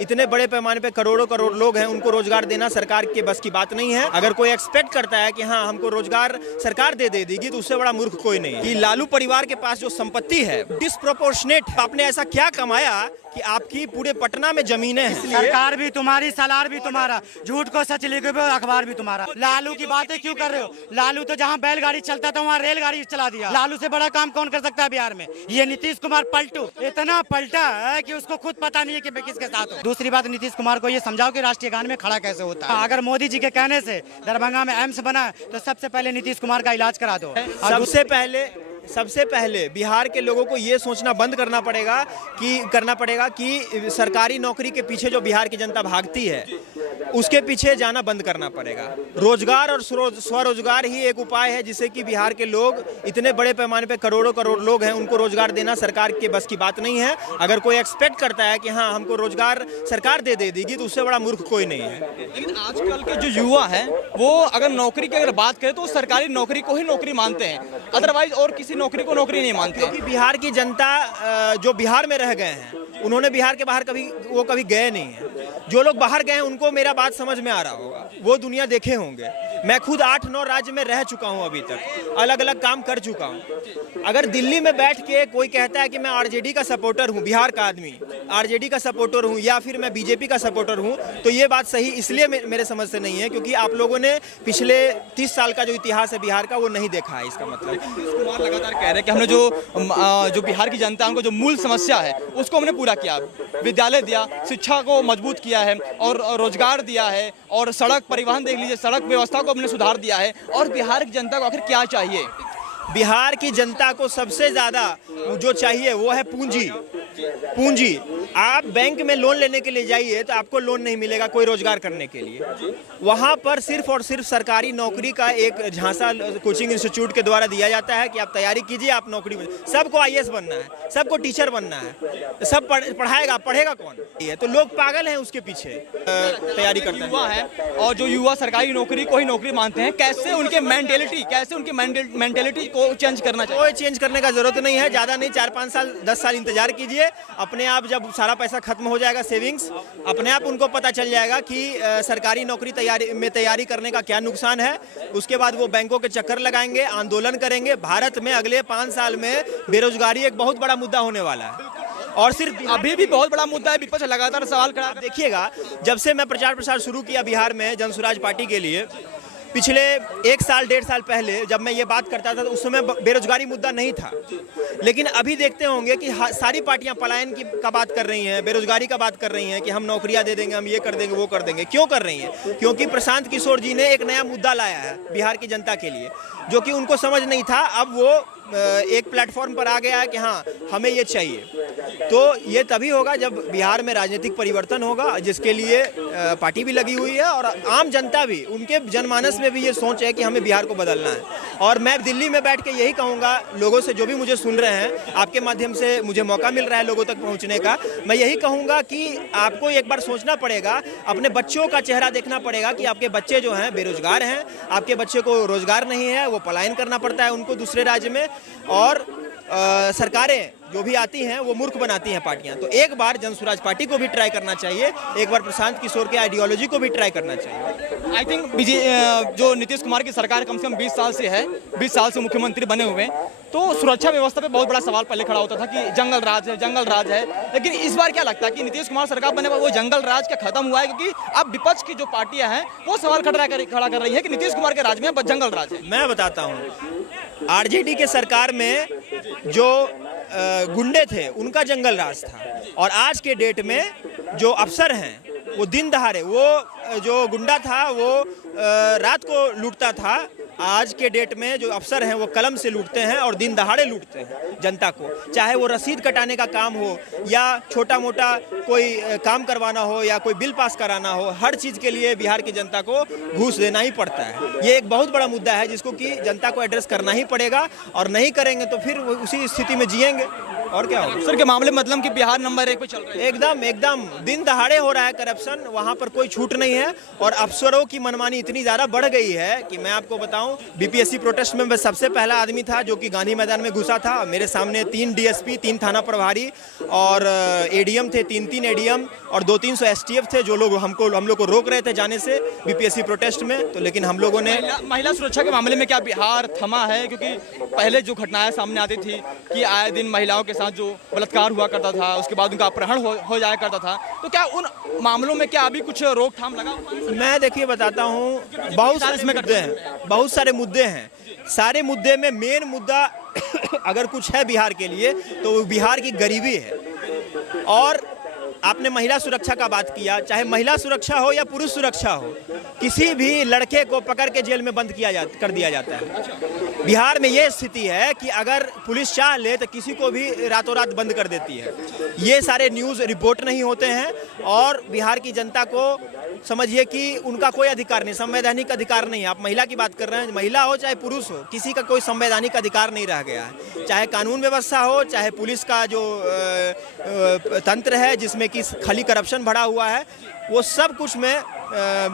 इतने बड़े पैमाने पे करोड़ों करोड़ लोग हैं, उनको रोजगार देना सरकार के बस की बात नहीं है। अगर कोई एक्सपेक्ट करता है कि हाँ हमको रोजगार सरकार दे देगी तो उससे बड़ा मूर्ख कोई नहीं है। कि लालू परिवार के पास जो संपत्ति है डिस्प्रोपोर्शनेट, आपने ऐसा क्या कमाया कि आपकी पूरे पटना में जमीनें हैं। सरकार भी तुम्हारी, सलार भी तुम्हारा, झूठ को सच लिखे अखबार भी तुम्हारा। लालू की बातें क्यों कर रहे हो? लालू तो जहाँ बैलगाड़ी चलता था वहाँ रेलगाड़ी चला दिया। लालू से बड़ा काम कौन कर सकता है बिहार में? ये नीतीश कुमार पलटू इतना पलटा है कि उसको खुद पता नहीं है कि मैं किसके साथ हूँ। दूसरी बात, नीतीश कुमार को ये समझाओ कि राष्ट्रीय गान में खड़ा कैसे होता है। अगर मोदी जी के कहने से दरभंगा में एम्स बना तो सबसे पहले नीतीश कुमार का इलाज करा दो। सबसे पहले बिहार के लोगों को ये सोचना बंद करना पड़ेगा कि सरकारी नौकरी के पीछे जो बिहार की जनता भागती है उसके पीछे जाना बंद करना पड़ेगा। रोजगार और स्वरोजगार ही एक उपाय है जिससे कि बिहार के लोग, इतने बड़े पैमाने पे करोड़ों करोड़ लोग हैं, उनको रोजगार देना सरकार के बस की बात नहीं है। अगर कोई एक्सपेक्ट करता है कि हाँ हमको रोजगार सरकार दे देगी तो उससे बड़ा मूर्ख कोई नहीं है। लेकिन आजकल के जो युवा हैं वो अगर नौकरी की अगर बात करें तो सरकारी नौकरी को ही नौकरी मानते हैं, अदरवाइज और किसी नौकरी को नौकरी नहीं मानते। क्योंकि बिहार की जनता जो बिहार में रह गए हैं उन्होंने बिहार के बाहर कभी गए नहीं हैं। जो लोग बाहर गए हैं उनको मेरा बात समझ में आ रहा होगा, वो दुनिया देखे होंगे। मैं खुद 8-9 राज्य में रह चुका हूं, अभी तक अलग अलग काम कर चुका हूं। अगर दिल्ली में बैठ के कोई कहता है कि मैं आरजेडी का सपोर्टर हूं, बिहार का आदमी आरजेडी का सपोर्टर हूं या फिर मैं बीजेपी का सपोर्टर हूं, तो ये बात सही इसलिए मेरे समझ से नहीं है क्योंकि आप लोगों ने पिछले 30 साल का जो इतिहास है बिहार का वो नहीं देखा है। इसका मतलब नीतीश कुमार लगातार कह रहे हैं कि हमने जो बिहार की जनता उनको जो मूल समस्या है उसको हमने पूरा किया, विद्यालय दिया, शिक्षा को मजबूत किया है और रोजगार दिया है और सड़क परिवहन देख लीजिए, सड़क व्यवस्था को हमने सुधार दिया है। और बिहार की जनता को आखिर क्या चाहिए? बिहार की जनता को सबसे ज्यादा जो चाहिए वो है पूंजी। आप बैंक में लोन लेने के लिए जाइए तो आपको लोन नहीं मिलेगा कोई रोजगार करने के लिए। वहां पर सिर्फ और सिर्फ सरकारी नौकरी का एक झांसा कोचिंग इंस्टीट्यूट के द्वारा दिया जाता है कि आप तैयारी कीजिए, आप नौकरी में। सबको आईएएस बनना है, सबको टीचर बनना है, सब पढ़ेगा कौन? ये तो लोग पागल हैं उसके पीछे तैयारी करते हैं। युवा है और जो युवा सरकारी नौकरी को ही नौकरी मानते हैं, कैसे उनकी मेंटेलिटी को चेंज करना चाहिए? कोई चेंज करने का जरूरत नहीं है, ज्यादा नहीं, 4-5 साल 10 साल इंतजार कीजिए। अपने आप जब सारा पैसा खत्म हो जाएगा सेविंग्स, अपने आप उनको पता चल जाएगा कि सरकारी नौकरी तैयारी करने का क्या नुकसान है। उसके बाद वो बैंकों के चक्कर लगाएंगे, आंदोलन करेंगे। भारत में अगले 5 साल में बेरोजगारी एक बहुत बड़ा मुद्दा होने वाला है और सिर्फ अभी भी बहुत बड़ा मुद्दा है। विपक्ष लगातार सवाल खड़ा देखिएगा, जब से मैं प्रचार प्रसार शुरू किया बिहार में जन स्वराज पार्टी के लिए, पिछले 1 साल 1.5 साल पहले जब मैं ये बात करता था तो उस समय बेरोजगारी मुद्दा नहीं था। लेकिन अभी देखते होंगे कि सारी पार्टियां पलायन का बात कर रही हैं, बेरोजगारी का बात कर रही हैं कि हम नौकरियां दे देंगे, हम ये कर देंगे, वो कर देंगे। क्यों कर रही हैं? क्योंकि प्रशांत किशोर जी ने एक नया मुद्दा लाया है बिहार की जनता के लिए जो कि उनको समझ नहीं था। अब वो एक प्लेटफॉर्म पर आ गया है कि हाँ हमें ये चाहिए। तो ये तभी होगा जब बिहार में राजनीतिक परिवर्तन होगा, जिसके लिए पार्टी भी लगी हुई है और आम जनता भी, उनके जनमानस में भी ये सोच है कि हमें बिहार को बदलना है। और मैं दिल्ली में बैठ के यही कहूँगा लोगों से, जो भी मुझे सुन रहे हैं, आपके माध्यम से मुझे मौका मिल रहा है लोगों तक पहुँचने का, मैं यही कहूँगा कि आपको एक बार सोचना पड़ेगा, अपने बच्चों का चेहरा देखना पड़ेगा कि आपके बच्चे जो हैं बेरोजगार हैं, आपके बच्चे को रोजगार नहीं है, वो पलायन करना पड़ता है उनको दूसरे राज्य में। और सरकारें जो भी आती हैं वो मूर्ख बनाती हैं पार्टियां। तो एक बार जन स्वराज पार्टी को भी ट्राई करना चाहिए, एक बार प्रशांत किशोर के आइडियोलॉजी को भी ट्राई करना चाहिए। आई थिंक जो नीतीश कुमार की सरकार कम से कम 20 साल से है, 20 साल से मुख्यमंत्री बने हुए हैं, तो सुरक्षा व्यवस्था पे बहुत बड़ा सवाल पहले खड़ा होता था कि जंगल राज है। लेकिन इस बार क्या लगता है कि नीतीश कुमार सरकार बने वो जंगल राज का खत्म हुआ है? क्योंकि अब विपक्ष की जो पार्टियां हैं वो सवाल खड़ा कर रही है कि नीतीश कुमार के राज में जंगल राज है। मैं बताता हूँ, आरजेडी के सरकार में जो गुंडे थे उनका जंगल राज था, और आज के डेट में जो अफसर हैं वो दिन दहाड़े, वो जो गुंडा था वो रात को लूटता था, आज के डेट में जो अफसर हैं वो कलम से लूटते हैं और दिन दहाड़े लूटते हैं जनता को। चाहे वो रसीद कटाने का काम हो या छोटा मोटा कोई काम करवाना हो या कोई बिल पास कराना हो, हर चीज़ के लिए बिहार की जनता को घूस देना ही पड़ता है। ये एक बहुत बड़ा मुद्दा है जिसको कि जनता को एड्रेस करना ही पड़ेगा, और नहीं करेंगे तो फिर उसी स्थिति में जिएंगे। और क्या होगा। सर के मामले में मतलब कि बिहार नंबर 1 पे चल रहा है। एकदम एकदम दिन दहाड़े हो रहा है करप्शन, वहाँ पर कोई छूट नहीं है। और अफसरों की मनमानी इतनी ज़्यादा बढ़ गई है कि मैं आपको बताऊं, बीपीएससी प्रोटेस्ट में मैं सबसे पहला आदमी था जो कि गांधी मैदान में घुसा था। मेरे सामने 3 डीएसपी, 3 थाना प्रभारी और एडीएम थे, 3 एडीएम और 200-300 एसटीएफ थे जो लोग हम लोग को रोक रहे थे जाने से बीपीएससी प्रोटेस्ट में। तो लेकिन हम लोगों ने महिला सुरक्षा के मामले में क्या बिहार थमा है? क्योंकि पहले जो घटनाएं सामने आती थी कि आए दिन महिलाओं के साथ जो बलात्कार हुआ करता था, उसके बाद उनका अपहरण हो जाया करता था, तो क्या उन मामलों में क्या अभी कुछ रोकथाम लगा हुआ है? मैं देखिए बताता हूँ, बहुत सारे मुद्दे हैं, बहुत सारे मुद्दे हैं। सारे मुद्दे में मेन मुद्दा अगर कुछ है बिहार के लिए तो वो बिहार की गरीबी है। और आपने महिला सुरक्षा का बात किया, चाहे महिला सुरक्षा हो या पुरुष सुरक्षा हो, किसी भी लड़के को पकड़ के जेल में बंद कर दिया जाता है। बिहार में ये स्थिति है कि अगर पुलिस चाह ले तो किसी को भी रातों रात बंद कर देती है। ये सारे न्यूज़ रिपोर्ट नहीं होते हैं और बिहार की जनता को समझिए कि उनका कोई अधिकार नहीं, संवैधानिक अधिकार नहीं है। आप महिला की बात कर रहे हैं, महिला हो चाहे पुरुष हो, किसी का कोई संवैधानिक अधिकार नहीं रह गया है। चाहे कानून व्यवस्था हो, चाहे पुलिस का जो तंत्र है जिसमें कि खाली करप्शन भरा हुआ है, वो सब कुछ में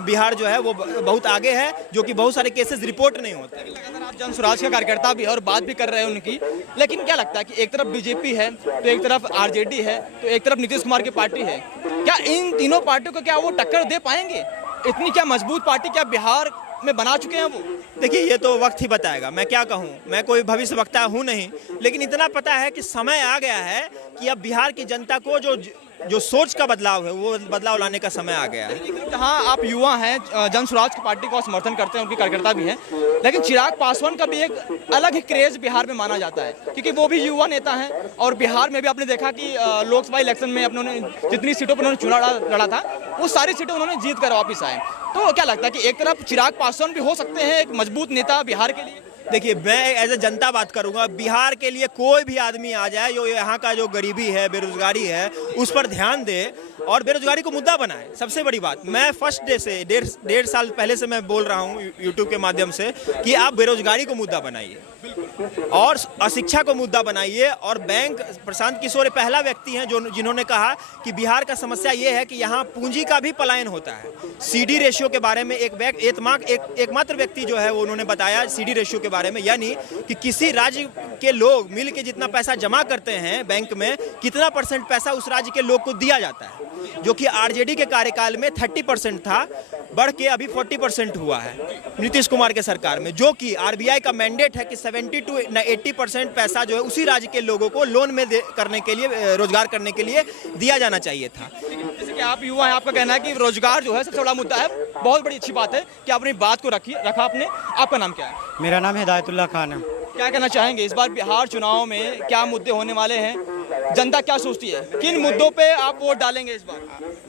बिहार जो है वो बहुत आगे है, जो कि बहुत सारे केसेस रिपोर्ट नहीं होते। अगर आप जन स्वराज के कार्यकर्ता भी और बात भी कर रहे हैं उनकी, लेकिन क्या लगता है कि एक तरफ बीजेपी है तो एक तरफ आरजेडी है तो एक तरफ नीतीश कुमार की पार्टी है, क्या इन तीनों पार्टियों को क्या वो टक्कर दे पाएंगे? इतनी क्या मजबूत पार्टी क्या बिहार में बना चुके हैं वो? देखिए ये तो वक्त ही बताएगा, मैं क्या कहूँ, मैं कोई भविष्यवक्ता हूँ नहीं, लेकिन इतना पता है कि समय आ गया है कि अब बिहार की जनता को जो सोच का बदलाव है वो बदलाव लाने का समय आ गया है। जहाँ आप युवा हैं, जन स्वराज की पार्टी को समर्थन करते हैं, उनके कार्यकर्ता भी हैं, लेकिन चिराग पासवान का भी एक अलग ही क्रेज बिहार में माना जाता है क्योंकि वो भी युवा नेता हैं। और बिहार में भी आपने देखा कि लोकसभा इलेक्शन में अपने जितनी सीटों पर उन्होंने चुनाव लड़ा था वो सारी सीटें उन्होंने जीत कर वापस आए। तो क्या लगता है कि एक तरफ चिराग पासवान भी हो सकते हैं एक मजबूत नेता बिहार के लिए? देखिए मैं एज ए जनता बात करूंगा, बिहार के लिए कोई भी आदमी आ जाए जो यहाँ का जो गरीबी है, बेरोजगारी है, उस पर ध्यान दे और बेरोजगारी को मुद्दा बनाए। सबसे बड़ी बात, मैं फर्स्ट डे से डेढ़ साल पहले से मैं बोल रहा हूँ यूट्यूब के माध्यम से कि आप बेरोजगारी को मुद्दा बनाइए और अशिक्षा को मुद्दा बनाइए। और बैंक, प्रशांत किशोर पहला व्यक्ति हैं जिन्होंने कहा कि बिहार का समस्या ये है कि यहाँ पूंजी का भी पलायन होता है। सीडी रेशियो के बारे में एकमात्र व्यक्ति जो है वो उन्होंने बताया सीडी रेशियो के बारे में, यानी कि किसी राज्य के लोग मिल के जितना पैसा जमा करते हैं बैंक में, कितना % पैसा उस राज्य के लोग को दिया जाता है, जो कि आरजेडी के कार्यकाल में 30% था, बढ़ के अभी 40% हुआ है नीतीश कुमार के सरकार में। जो कि आरबीआई का मैंडेट है कि 70 to 80% पैसा जो है उसी राज्य के लोगों को लोन में करने के लिए, रोजगार करने के लिए दिया जाना चाहिए था। जैसे कि आप युवा हैं, आपका कहना है कि रोजगार जो है सबसे बड़ा मुद्दा है। बहुत बड़ी अच्छी बात है कि आपने बात को रखा आपने। आपका नाम क्या है? मेरा नाम हिदायतुल्लाह खान है। क्या कहना चाहेंगे इस बार बिहार चुनाव में क्या मुद्दे होने वाले हैं? जनता क्या सोचती है, किन मुद्दों पे आप वोट डालेंगे इस बार?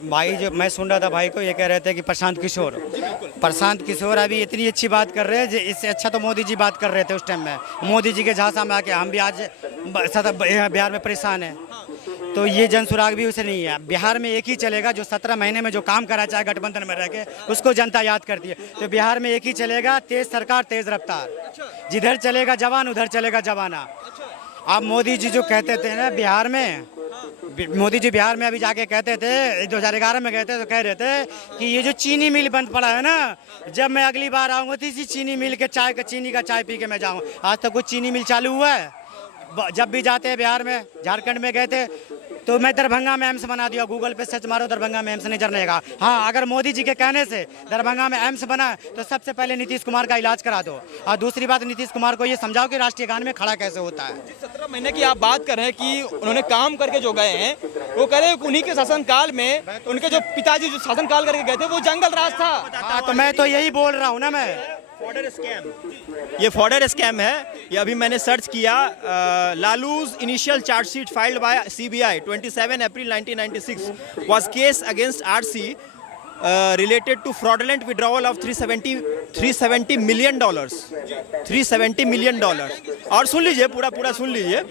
भाई जो मैं सुन रहा था भाई को, ये कह रहे थे कि प्रशांत किशोर अभी इतनी अच्छी बात कर रहे हैं, इससे अच्छा तो मोदी जी बात कर रहे थे उस टाइम में। मोदी जी के झांसा में आके हम भी आज बिहार में परेशान हैं। तो ये जन सुराग भी उसे नहीं है। बिहार में एक ही चलेगा जो 17 महीने में जो काम करा, चाहे गठबंधन में रह के, उसको जनता याद करती है। तो बिहार में एक ही चलेगा, तेज सरकार तेज रफ्तार। जिधर चलेगा जवान उधर चलेगा जवाना। अब मोदी जी जो कहते थे ना बिहार में, मोदी जी बिहार में अभी जाके कहते थे, 2011 में गए थे तो कह रहे थे कि ये जो चीनी मिल बंद पड़ा है ना, जब मैं अगली बार आऊँगा तो इसी चीनी मिल के चीनी का चाय पी के मैं जाऊँ। आज तक कुछ चीनी मिल चालू हुआ है? जब भी जाते हैं बिहार में, झारखंड में गए थे तो मैं दरभंगा में एम्स बना दिया, गूगल पे सर्च मारो दरभंगा में एम्स नजर नहीं आएगा। हाँ, अगर मोदी जी के कहने से दरभंगा में एम्स बना तो सबसे पहले नीतीश कुमार का इलाज करा दो। और दूसरी बात, नीतीश कुमार को ये समझाओ कि राष्ट्रीय गान में खड़ा कैसे होता है। 17 महीने की आप बात कर रहे हैं कि उन्होंने काम करके जो गए हैं, वो कह रहे हैं उन्हीं के शासनकाल में उनके जो पिताजी जो शासनकाल करके गए थे वो जंगल राज था। हाँ, तो मैं तो यही बोल रहा हूँ ना। मैं ये फॉर्डर स्कैम है। ये अभी मैंने सर्च किया, Lalu's initial chargesheet filed by CBI 27 April 1996 was case against RC related to fraudulent withdrawal of $370 million। $370 million। और सुन लीजिए, पूरा सुन लीजिए,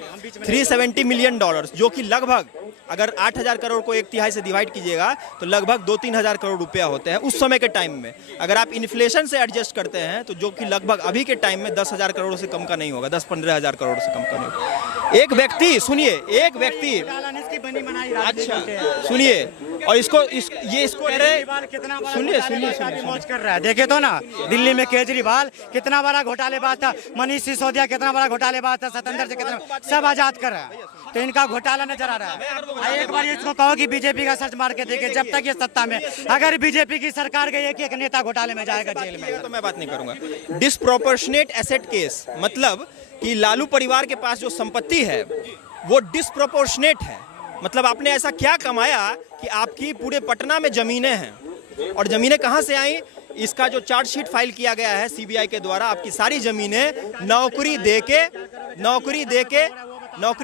$370 million, जो कि लगभग अगर 8,000 करोड़ को 1/3 से डिवाइड कीजिएगा तो लगभग 2-3 हज़ार करोड़ रुपया होते हैं उस समय के टाइम में। अगर आप इन्फ्लेशन से एडजस्ट करते हैं तो जो कि लगभग अभी के टाइम में 10,000 करोड़ से कम का नहीं होगा, 10-15 हज़ार करोड़ से कम का नहीं होगा। एक व्यक्ति, सुनिए, एक व्यक्ति, इसकी बनी बनाई अच्छा सुनिए, और इसको इसको कह रहे, सुनिए मौज कर रहा है। देखे तो ना दिल्ली में केजरीवाल कितना बड़ा घोटालेबाज था, मनीष सिसोदिया कितना बड़ा घोटालेबाज था, सतेंद्र से कितना, सब आजाद कर रहा है। तो इनका घोटाला नजर आ रहा है। एक बार इसको कहो कि बीजेपी का सर्च मार के देखे, जब तक ये सत्ता में, अगर बीजेपी की सरकार गई है कि एक नेता घोटाले में जाएगा जेल में, तो मैं बात नहीं करूंगा। डिस्प्रोपोर्शनेट एसेट केस मतलब कि लालू परिवार के पास जो संपत्ति है वो डिस्प्रोपोर्शनेट है। मतलब आपने ऐसा क्या कमाया कि आपकी पूरे पटना में जमीनें हैं, और जमीनें कहां से आई? इसका जो चार्जशीट फाइल किया गया है सीबीआई के द्वारा, आपकी सारी जमीनें नौकरी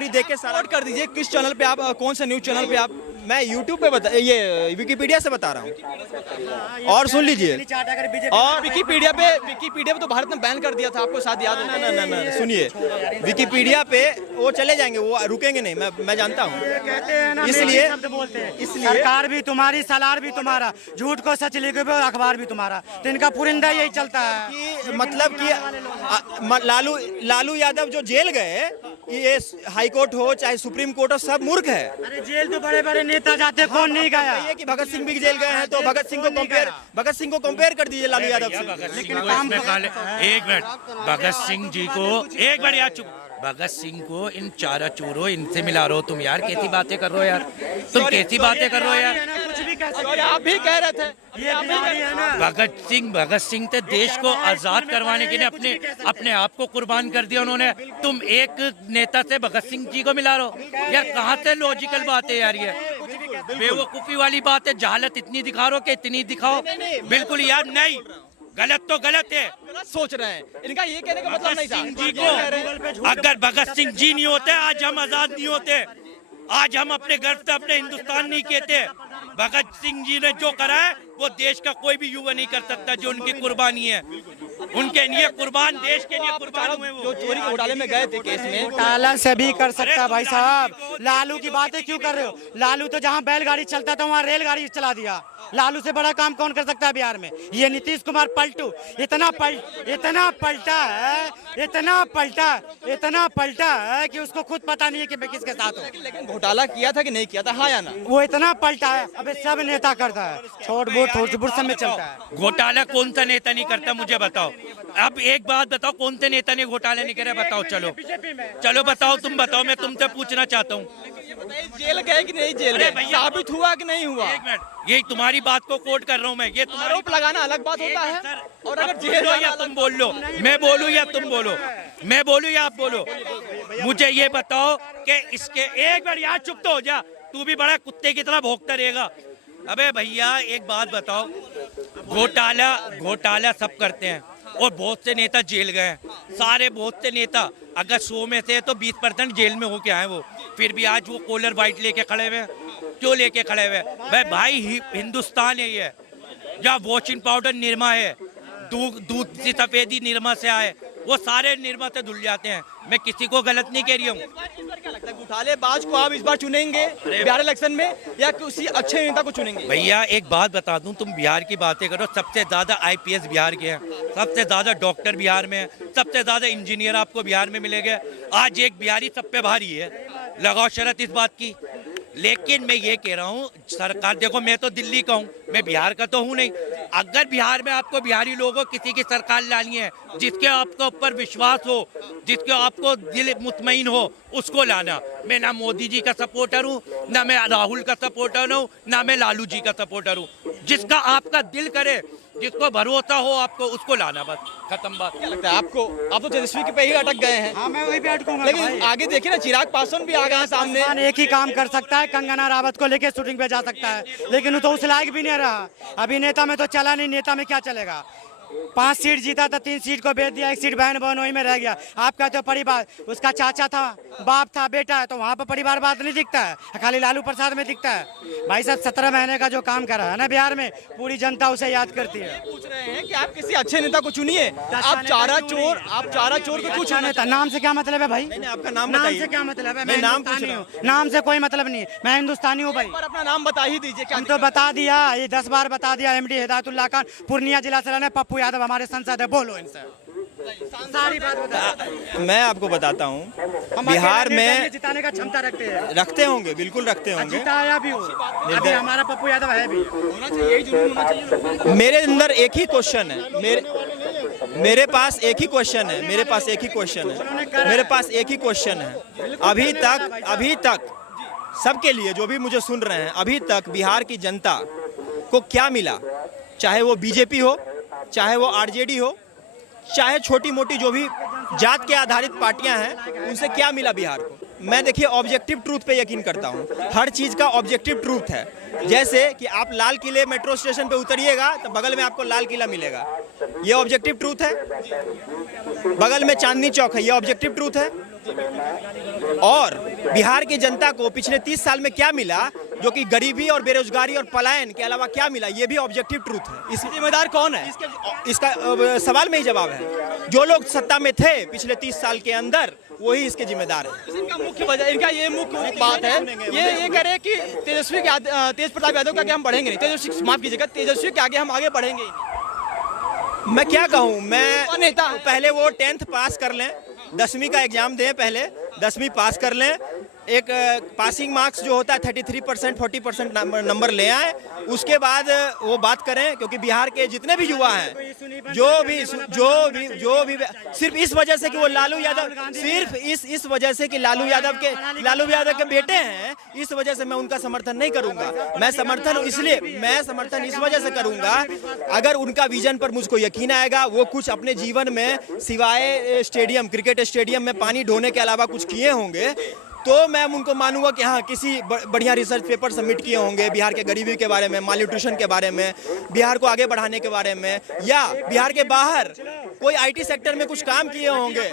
देके सारा कर दीजिए किस चैनल पे आप, कौन से न्यूज चैनल पे आप? मैं यूट्यूब पे ये विकिपीडिया से बता रहा हूँ। और सुन लीजिए, और विकिपीडिया पे तो भारत ने बैन कर दिया था, आपको शायद याद है। ना सुनिए, विकिपीडिया पे वो चले जाएंगे, वो रुकेंगे नहीं, मैं जानता हूँ। इसलिए सरकार भी तुम्हारी, सलार भी तुम्हारा, झूठ को सच लिखे अखबार भी तुम्हारा, तो इनका पुरिंदा यही चलता है कि मतलब कि लालू यादव जो जेल गए, ये हाई कोर्ट हो चाहे सुप्रीम कोर्ट हो, सब मूर्ख है। अरे जेल तो बड़े बड़े नेता जाते, कौन नहीं गया? ये कि भगत सिंह भी जेल गए हैं, तो भगत सिंह को कंपेयर कर दीजिए लालू यादव से। लेकिन एक मिनट, भगत सिंह जी को एक बार यार चुप, भगत सिंह को इन चारा चोरों इनसे मिला रहे हो तुम यार, कैसी बातें कर रहे हो यार, तुम कैसी बातें कर रहे हो यार? कुछ भी कह सकते, आप भी कह रहे थे भगत सिंह तो देश को आजाद करवाने के लिए अपने आप को कुर्बान कर दिया उन्होंने। तुम एक नेता से भगत सिंह जी को मिला रहे हो यार, कहाँ से लॉजिकल बात है यार? ये बेवकूफी वाली बात है। जहालत इतनी दिखा रहे हो कि इतनी दिखाओ, बिल्कुल यार नहीं, गलत तो गलत है। गलत सोच रहे हैं, इनका ये कहने का मतलब नहीं था। सिंह जी को अगर भगत सिंह जी नहीं होते आज हम आजाद नहीं होते, आज हम अपने गर्व से अपने हिंदुस्तान नहीं कहते। भगत सिंह जी ने जो करा है वो देश का कोई भी युवा नहीं कर सकता, जो उनकी कुर्बानी है, उनके लिए कुर्बान, देश के लिए कुर्बान हुए वो। जो चोरी के घोटाले में गए थे केस में, घोटाला सभी कर सकता है भाई साहब। लालू की बातें क्यों कर रहे हो? लालू तो जहाँ बैलगाड़ी चलता था वहाँ रेलगाड़ी चला दिया। लालू से बड़ा काम कौन कर सकता है बिहार में? ये नीतीश कुमार पलटू इतना पलटा है कि उसको खुद पता नहीं है कि मैं किसके साथ हूँ। लेकिन घोटाला किया था कि नहीं किया था, हाँ या ना? वो इतना पलटा है, अबे सब नेता करता है, छोट बोट सब में चलता है। घोटाला कौन सा नेता नहीं करता मुझे बताओ। अब एक बात बताओ, कौन से नेता ने घोटाला नहीं करे? बताओ, चलो बताओ, तुम बताओ, मैं तुमसे पूछना चाहता हूँ। जेल गए कि नहीं जेल गए, साबित हुआ कि नहीं हुआ? एक मिनट, ये तुम्हारी बात को कोट कर रहा हूँ मैं, ये तुम्हारा आरोप लगाना अलग बात होता है, और अगर जेल बोलो या तुम बोल लो, मैं बोलूँ या तुम बोलो, मैं बोलूँ या आप बोलो, मुझे ये बताओ कि इसके, एक बार यार चुप तो हो जा, तू भी बड़ा कुत्ते की तरह भौंकता रहेगा। अबे भैया एक बात बताओ, घोटाला सब करते हैं और बहुत से नेता जेल गए हैं, सारे बहुत से नेता, अगर 100 में से तो 20% जेल में होके आए वो, फिर भी आज वो कॉलर वाइट लेके खड़े हुए। क्यों लेके खड़े हुए? भाई हिंदुस्तान है ये, या वॉशिंग पाउडर निरमा है, दूध की सफेदी निरमा से आए, वो सारे निरमा से धुल जाते हैं। मैं किसी को गलत नहीं कह रही हूँ। क्या लगता है, घोटालेबाज को आप इस बार चुनेंगे बिहार इलेक्शन में, या किसी अच्छे नेता को चुनेंगे? भैया एक बात बता दूं, तुम बिहार की बातें करो, सबसे ज्यादा IPS बिहार के हैं, सबसे ज्यादा डॉक्टर बिहार में है, सबसे ज्यादा इंजीनियर आपको बिहार में मिलेंगे। आज एक बिहारी सब पे भारी है, लगाओ शरत इस बात की। लेकिन मैं ये कह रहा हूँ, सरकार देखो, मैं तो दिल्ली का हूँ, मैं बिहार का तो हूँ नहीं। अगर बिहार में आपको बिहारी लोगों किसी की सरकार लानी है, जिसके आपको ऊपर विश्वास हो, जिसके आपको दिल मुतमईन हो, उसको लाना। मैं ना मोदी जी का सपोर्टर हूँ, ना मैं राहुल का सपोर्टर हूँ, ना मैं लालू जी का सपोर्टर हूँ। जिसका आपका दिल करे, जिसको भरोसा हो आपको, उसको लाना, बस खत्म बात। क्या लगता है आपको? आप तो तेजस्वी के पे ही अटक गए हैं। हाँ, मैं वही पे अटकूंगा। लेकिन आगे देखिए ना, चिराग पासवान भी आ गए हैं सामने। एक ही काम कर सकता है, कंगना रावत को लेके शूटिंग पे जा सकता है, लेकिन वो तो उस लायक भी नहीं रहा। अभिनेता में तो चला नहीं, नेता में क्या चलेगा? 5 सीट जीता था, 3 सीट को बेच दिया, 1 सीट बहन बहनोई में रह गया। आपका तो परिवार, उसका चाचा था, बाप था, बेटा है, तो वहाँ पर परिवारवाद नहीं दिखता है, खाली लालू प्रसाद में दिखता है। भाई साहब 17 महीने का जो काम करा है ना बिहार में, पूरी जनता उसे याद करती है। पूछ रहे हैं कि आप किसी अच्छे नेता को चुनिए। आप चारा चोर को कुछ नेता, नाम से क्या मतलब है भाई? आपका नाम नाम बताइए। से क्या मतलब है? मैं नाम पूछ हिंदुस्तानी रहा हूँ, नाम से कोई मतलब नहीं, मैं हिंदुस्तानी हूँ भाई। अपना नाम बता ही दीजिए। क्या हम तो बता दिया, ये 10 बार बता दिया। MD हिदायतुल्लाह खान, पूर्णिया जिला से रहने, पप्पू यादव हमारे सांसद है। बोलो इनसे। सारी बात बता। मैं आपको बताता हूँ, हम बिहार अकेले में निर्दलीय जिताने का क्षमता रखते हैं, रखते होंगे, बिल्कुल रखते होंगे। जिताया भी हो। अभी हमारा पप्पू यादव है भी। मेरे अंदर एक ही क्वेश्चन है, मेरे पास एक ही क्वेश्चन है, मेरे पास एक ही क्वेश्चन है। अभी तक सबके लिए, जो भी मुझे सुन रहे हैं, अभी तक बिहार की जनता को क्या मिला? चाहे वो बीजेपी हो, चाहे वो आरजेडी हो, चाहे छोटी मोटी जो भी जात के आधारित पार्टियां हैं, उनसे क्या मिला बिहार को? मैं देखिए ऑब्जेक्टिव ट्रूथ पे यकीन करता हूँ। हर चीज़ का ऑब्जेक्टिव ट्रूथ है। जैसे कि आप लाल किले मेट्रो स्टेशन पे उतरिएगा तो बगल में आपको लाल किला मिलेगा, ये ऑब्जेक्टिव ट्रूथ है। बगल में चांदनी चौक है, ये ऑब्जेक्टिव ट्रूथ है। और बिहार की जनता को पिछले 30 साल में क्या मिला, जो कि गरीबी और बेरोजगारी और पलायन के अलावा क्या मिला, ये भी ऑब्जेक्टिव ट्रूथ है। इसके जिम्मेदार कौन है? इसका सवाल में ही जवाब है। जो लोग सत्ता में थे पिछले 30 साल के अंदर, वही इसके जिम्मेदार है। इनका मुख्य वजह, इनका ये मुख्य बात है, ये कह रहे हैं कि तेज प्रताप यादव के आगे हम बढ़ेंगे नहीं, तेजस्वी, माफ कीजिएगा, तेजस्वी के आगे हम आगे बढ़ेंगे ही नहीं। मैं क्या कहूँ, मैं नेता पहले वो 10th पास कर लें, 10वीं का एग्जाम दें, पहले 10वीं पास कर लें, एक पासिंग मार्क्स जो होता है 33%, 40% नंबर ले आए, उसके बाद वो बात करें। क्योंकि बिहार के जितने भी युवा हैं, जो भी सिर्फ इस वजह से कि वो लालू यादव, सिर्फ इस वजह से कि लालू यादव के बेटे हैं, इस वजह से मैं उनका समर्थन नहीं करूंगा। मैं समर्थन इस वजह से करूंगा, अगर उनका विजन पर मुझको यकीन आएगा, वो कुछ अपने जीवन में सिवाय स्टेडियम, क्रिकेट स्टेडियम में पानी ढोने के अलावा कुछ किए होंगे, तो मैं उनको मानूंगा कि हाँ, किसी बढ़िया रिसर्च पेपर सबमिट किए होंगे बिहार के गरीबी के बारे में, मालन्यूट्रिशन के बारे में, बिहार को आगे बढ़ाने के बारे में, या बिहार के बाहर कोई IT सेक्टर में कुछ काम किए होंगे।